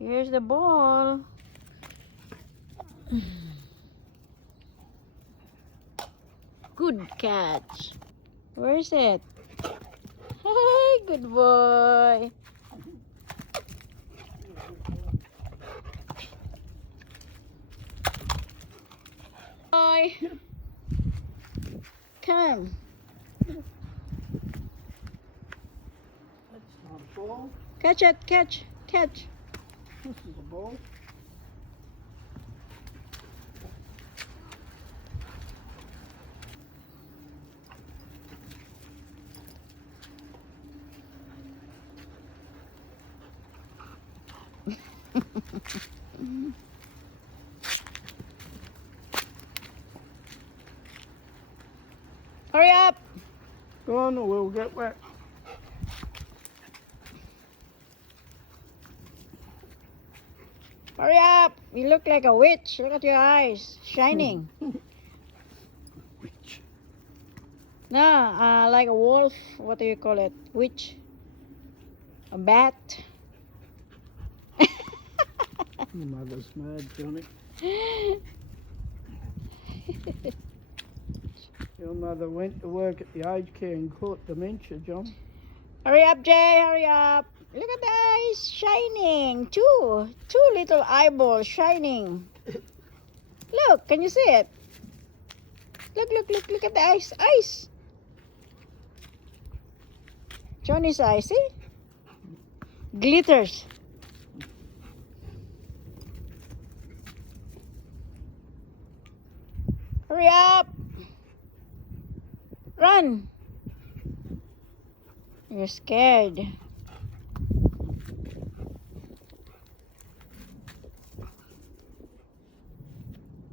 Here's the ball. Good catch. Where is it? Hey, good boy. Boy. Come. That's not a ball. Catch it, catch. This is a ball. Hurry up. Go on or we'll get wet. Hurry up. You look like a witch. Look at your eyes. Shining. Witch. No, like a wolf. What do you call it? Witch. A bat. Your mother's mad, Johnny. Your mother went to work at the aged care and caught dementia, John. Hurry up, Jay. Hurry up. Look at the eyes shining. Two little eyeballs shining. Look, can you see it? Look at the eyes. Johnny's eyes, see? Glitters. Hurry up. Run. You're scared.